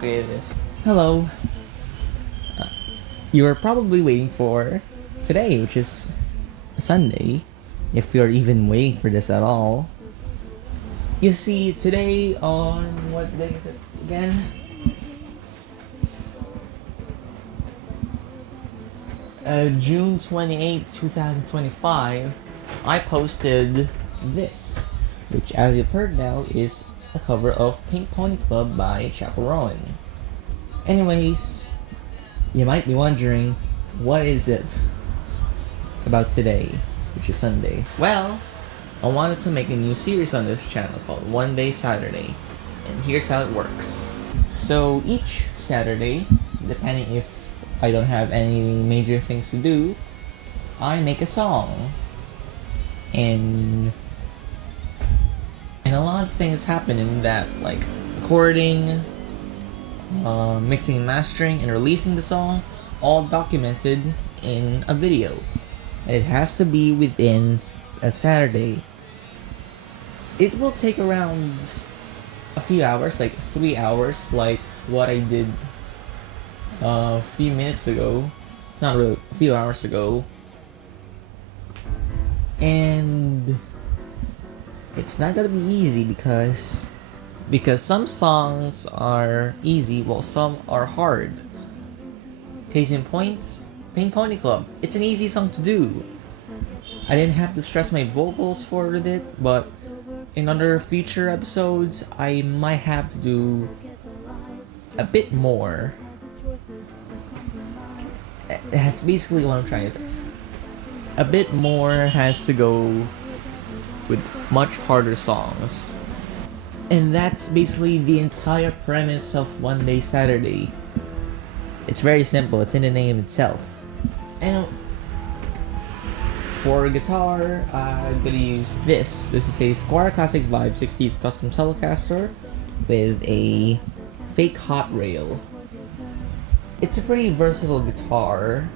Okay, it is. Hello. You are probably waiting for today, which is Sunday, if you're even waiting for this at all. You see, today on what day is it again? June 28th, 2025, I posted this, which, as you've heard now, is a cover of Pink Pony Club by Chappell Roan. Anyways, you might be wondering, what is it about today, which is Sunday? Well, I wanted to make a new series on this channel called One Day Saturday, and here's how it works. So each Saturday, depending if I don't have any major things to do, I make a song, and a lot of things happen in that, like recording, mixing and mastering, and releasing the song, all documented in a video. And it has to be within a Saturday. It will take around a few hours, like 3 hours, like what I did a few minutes ago. Not really, a few hours ago. And it's not gonna be easy because some songs are easy while some are hard. Case in point, Pink Pony Club. It's an easy song to do. I didn't have to stress my vocals for it, but in other future episodes, I might have to do a bit more. That's basically what I'm trying to say. A bit more has to go with much harder songs. And that's basically the entire premise of One Day Saturday. It's very simple, it's in the name itself. And for guitar, I'm gonna use this. This is a Squire Classic Vibe 60s custom Telecaster with a fake hot rail. It's a pretty versatile guitar,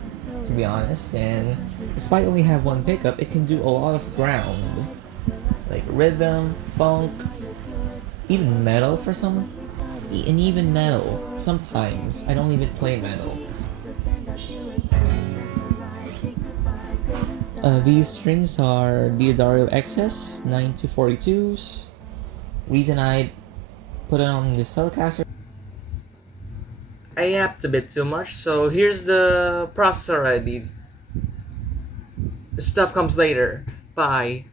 to be honest, and despite only have one pickup, it can do a lot of ground. Like rhythm, funk, even metal for some, and even metal. Sometimes I don't even play metal. These strings are Diodario XS 9242s. Reason I put it on this Telecaster, I yapped a bit too much, so here's the processor I need. The stuff comes later. Bye.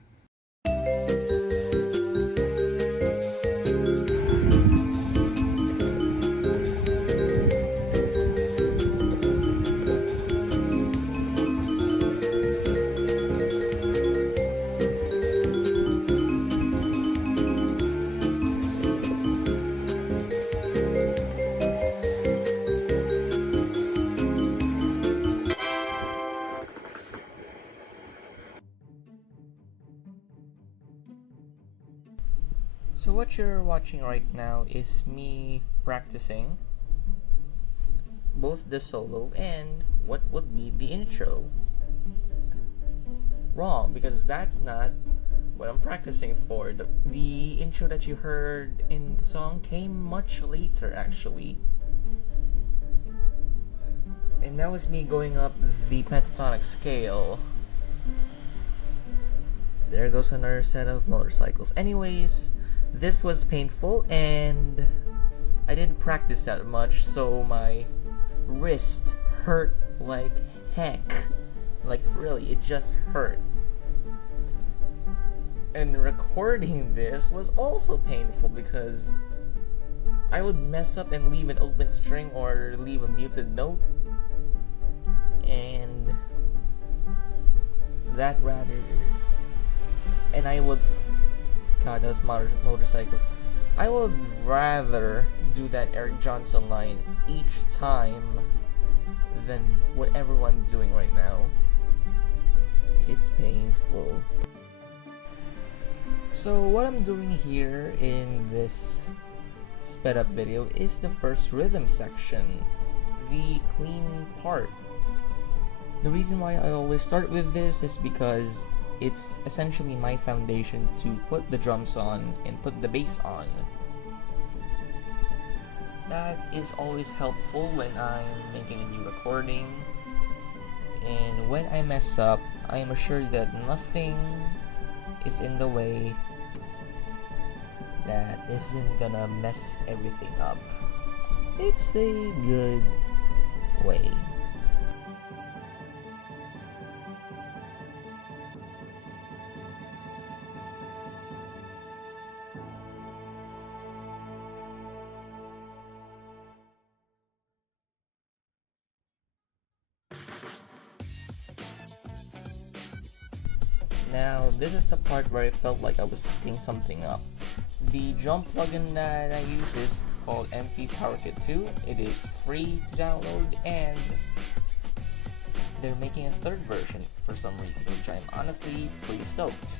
So what you're watching right now is me practicing both the solo and what would be the intro. Wrong, because that's not what I'm practicing for. The intro that you heard in the song came much later, actually. And that was me going up the pentatonic scale. There goes another set of motorcycles. Anyways, this was painful and I didn't practice that much, so my wrist hurt like heck. Like really, it just hurt. And recording this was also painful because I would mess up and leave an open string or leave a muted note, and that rather, and I would, God, those motorcycles. I would rather do that Eric Johnson line each time than whatever I'm doing right now. It's painful. So what I'm doing here in this sped up video is the first rhythm section, the clean part. The reason why I always start with this is because it's essentially my foundation to put the drums on and put the bass on. That is always helpful when I'm making a new recording. And when I mess up, I am assured that nothing is in the way that isn't gonna mess everything up. It's a good way. Now, this is the part where I felt like I was cooking something up. The drum plugin that I use is called MT Power Kit 2. It is free to download, and they're making a third version for some reason, which I'm honestly pretty stoked.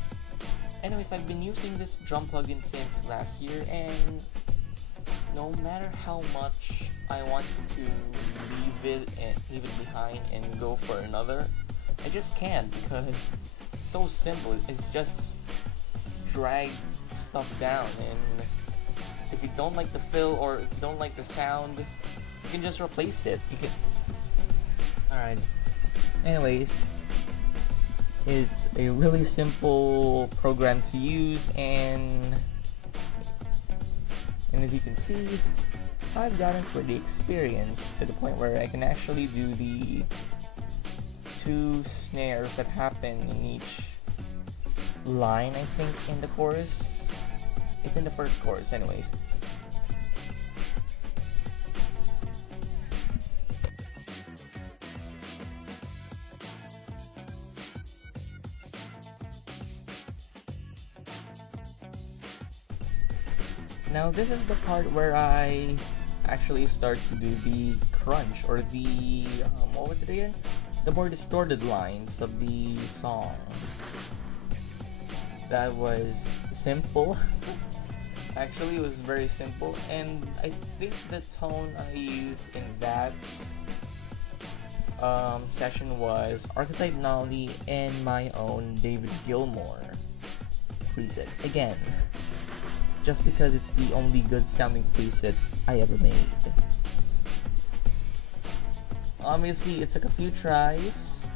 Anyways, I've been using this drum plugin since last year, and no matter how much I wanted to leave it behind and go for another, I just can't because it's so simple. It's just drag stuff down, and if you don't like the fill or if you don't like the sound, you can just replace it. You can. Alright. Anyways, it's a really simple program to use, and as you can see, I've gotten pretty experienced to the point where I can actually do the 2 snares that happen in each line, I think, in the chorus. It's in the first chorus, anyways. Now, this is the part where I actually start to do the crunch, or the, what was it again? The more distorted lines of the song. That was simple. Actually, it was very simple, and I think the tone I used in that session was Archetype Nolly and my own David Gilmour preset. Again, just because it's the only good sounding preset I ever made. Obviously, it took a few tries,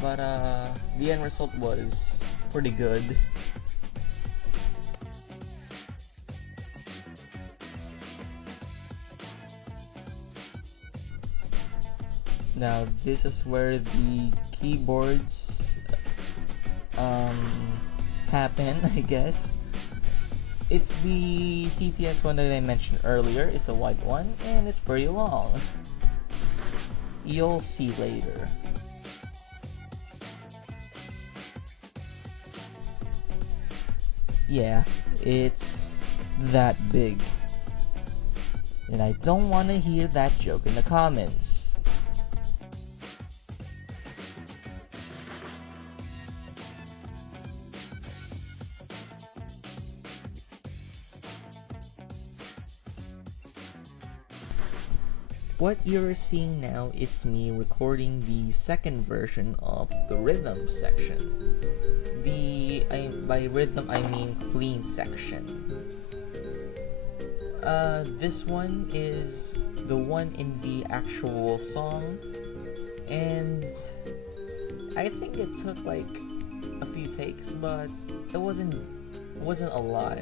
but the end result was pretty good. Now, this is where the keyboards happen, I guess. It's the CTS one that I mentioned earlier. It's a white one, and it's pretty long. You'll see later. Yeah, it's that big. And I don't want to hear that joke in the comments. What you're seeing now is me recording the second version of the rhythm section. By rhythm I mean clean section. This one is the one in the actual song, and I think it took like a few takes, but it wasn't a lot.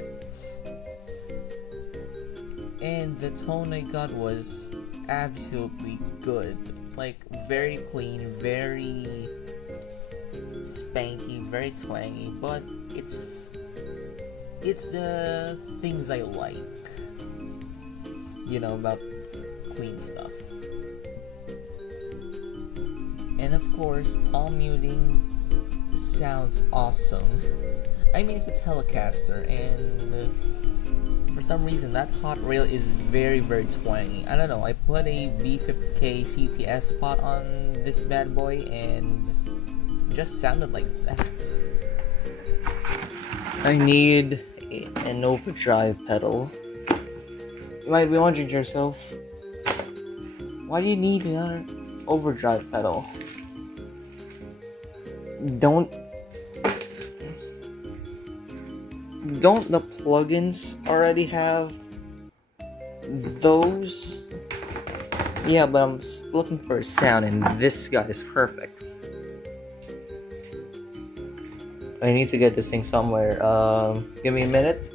And the tone I got was absolutely good. Like, very clean, very spanky, very twangy, but it's the things I like, you know, about clean stuff. And of course, palm muting sounds awesome. I mean, it's a Telecaster, and for some reason that hot rail is very, very twangy. I don't know, I put a V50K CTS pot on this bad boy and it just sounded like that. I need an overdrive pedal. You might be wondering to yourself, why do you need another overdrive pedal? Don't the plugins already have those. Yeah, but I'm looking for a sound, and this guy is perfect. I need to get this thing somewhere. Give me a minute.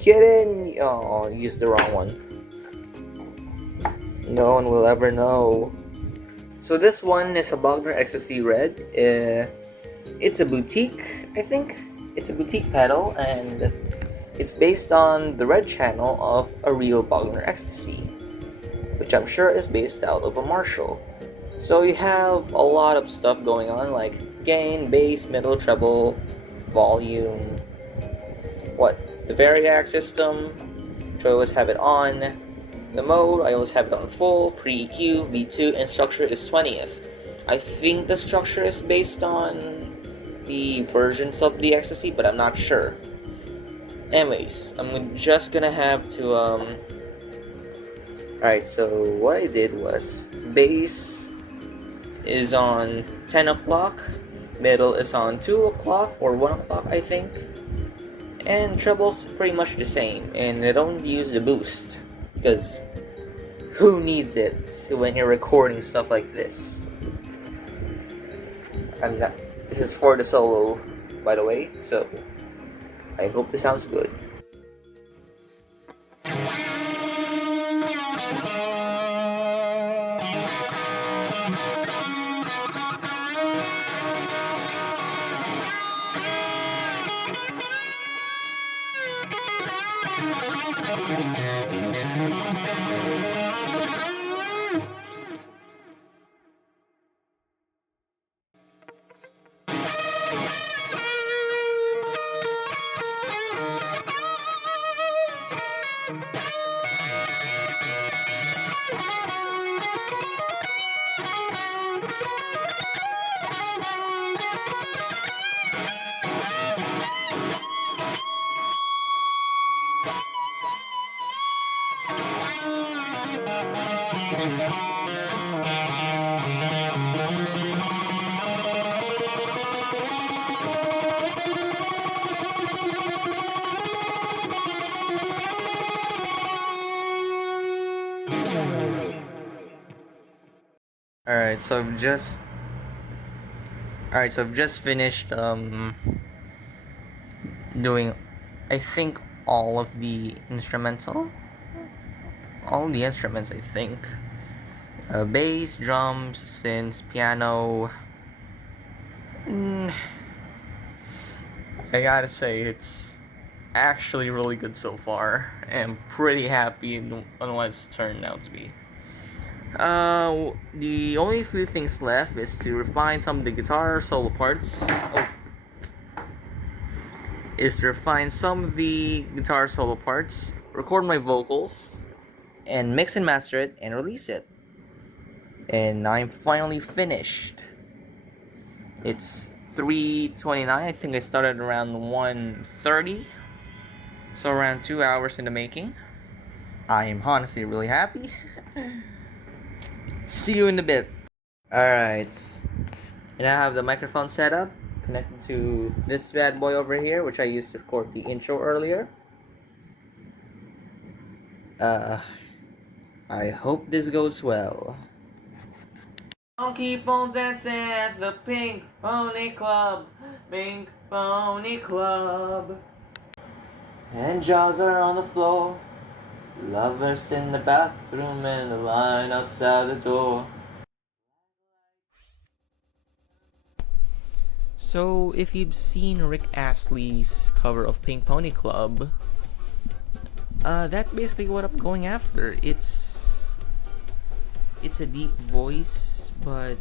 Get in! Oh, I used the wrong one. No one will ever know. So this one is a Bogner Ecstasy Red. It's a boutique, I think. It's a boutique pedal, and it's based on the red channel of a real Bogner Ecstasy, which I'm sure is based out of a Marshall. So you have a lot of stuff going on, like gain, bass, middle, treble, volume, the variac system, which I always have it on. The mode, I always have it on full, pre-EQ, V2, and structure is 20th. I think the structure is based on the versions of the Ecstasy, but I'm not sure. Anyways, I'm just gonna have to, Alright, so what I did was, bass is on 10 o'clock, middle is on 2 o'clock or 1 o'clock, I think, and treble's pretty much the same, and I don't use the boost, because who needs it when you're recording stuff like this? This is for the solo, by the way, so I hope this sounds good. Alright, so I've just finished doing, I think, all of the instruments, I think. Bass, drums, synths, piano. I gotta say, it's actually really good so far. I'm pretty happy on what it's turned out to be. The only few things left is to refine some of the guitar solo parts. Record my vocals, and mix and master it, and release it. And I'm finally finished. It's 3:29. I think I started around 1:30. So around 2 hours in the making. I am honestly really happy. See you in a bit. Alright. And I have the microphone set up, connected to this bad boy over here, which I used to record the intro earlier. I hope this goes well. I'll keep on dancing at the Pink Pony Club. Pink Pony Club. And jaws are on the floor. Lovers in the bathroom and the line outside the door. So, if you've seen Rick Astley's cover of Pink Pony Club, that's basically what I'm going after. It's a deep voice, but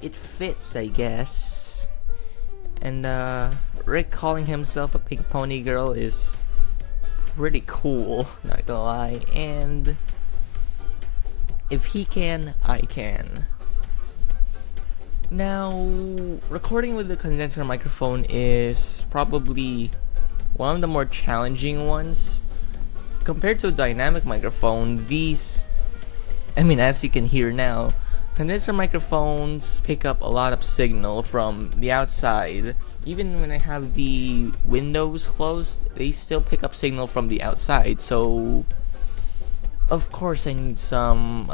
it fits, I guess. And Rick calling himself a pink pony girl is pretty cool, not gonna lie. And if he can, I can. Now, recording with the condenser microphone is probably one of the more challenging ones. Compared to a dynamic microphone, as you can hear now, condenser microphones pick up a lot of signal from the outside. Even when I have the windows closed, they still pick up signal from the outside. So, of course, I need some,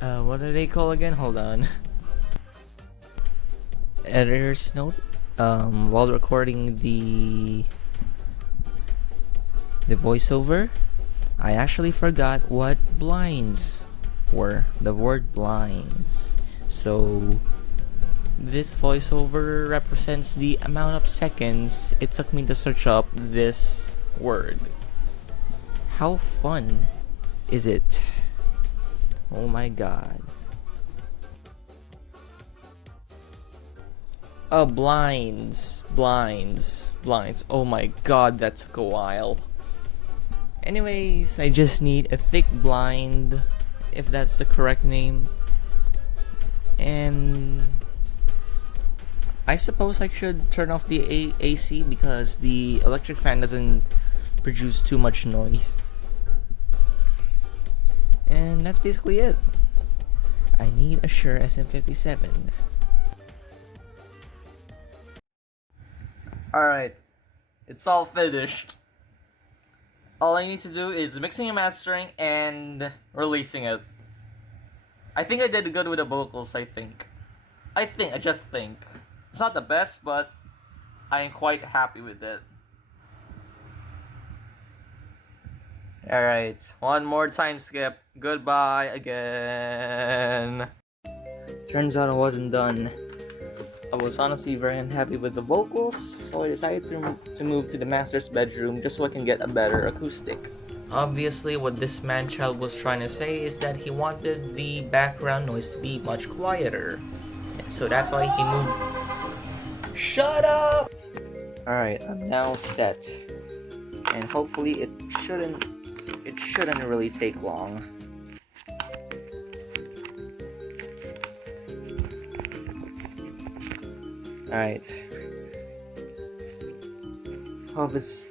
what are they called again? Hold on. Editor's note. While recording the voiceover, I actually forgot what blinds were. The word blinds. So this voiceover represents the amount of seconds it took me to search up this word. How fun is it? Oh my god. Blinds. Oh my god, that took a while. Anyways, I just need a thick blind, if that's the correct name. And I suppose I should turn off the AC because the electric fan doesn't produce too much noise. And that's basically it. I need a Shure SM57. Alright, it's all finished. All I need to do is mixing and mastering and releasing it. I think I did good with the vocals, I just think. It's not the best, but I am quite happy with it. Alright, one more time skip. Goodbye again. Turns out I wasn't done. I was honestly very unhappy with the vocals, so I decided to move to the master's bedroom just so I can get a better acoustic. Obviously, what this man-child was trying to say is that he wanted the background noise to be much quieter. So that's why he moved. Shut up! Alright, I'm now set. And hopefully it shouldn't really take long. Alright.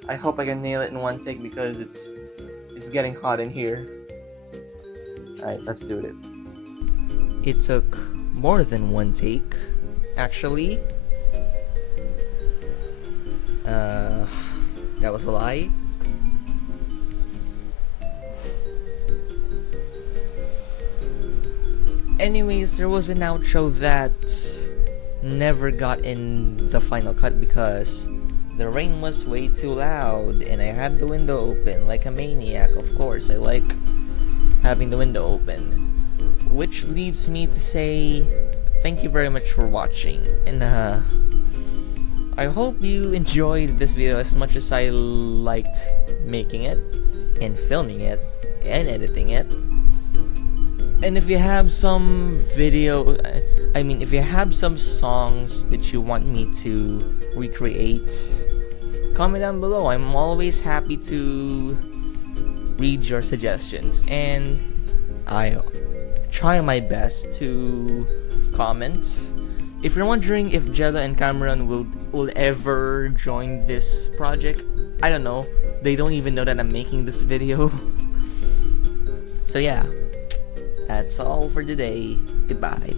I hope I can nail it in one take because it's getting hot in here. Alright, let's do it. It took more than one take, actually. That was a lie. Anyways, there was an outro that never got in the final cut because the rain was way too loud and I had the window open like a maniac. Of course, I like having the window open. Which leads me to say thank you very much for watching, and I hope you enjoyed this video as much as I liked making it and filming it and editing it. And if you have some if you have some songs that you want me to recreate, comment down below. I'm always happy to read your suggestions, and I try my best to comment. If you're wondering if Gelo and Cameron will ever join this project, I don't know. They don't even know that I'm making this video. So yeah. That's all for today. Goodbye.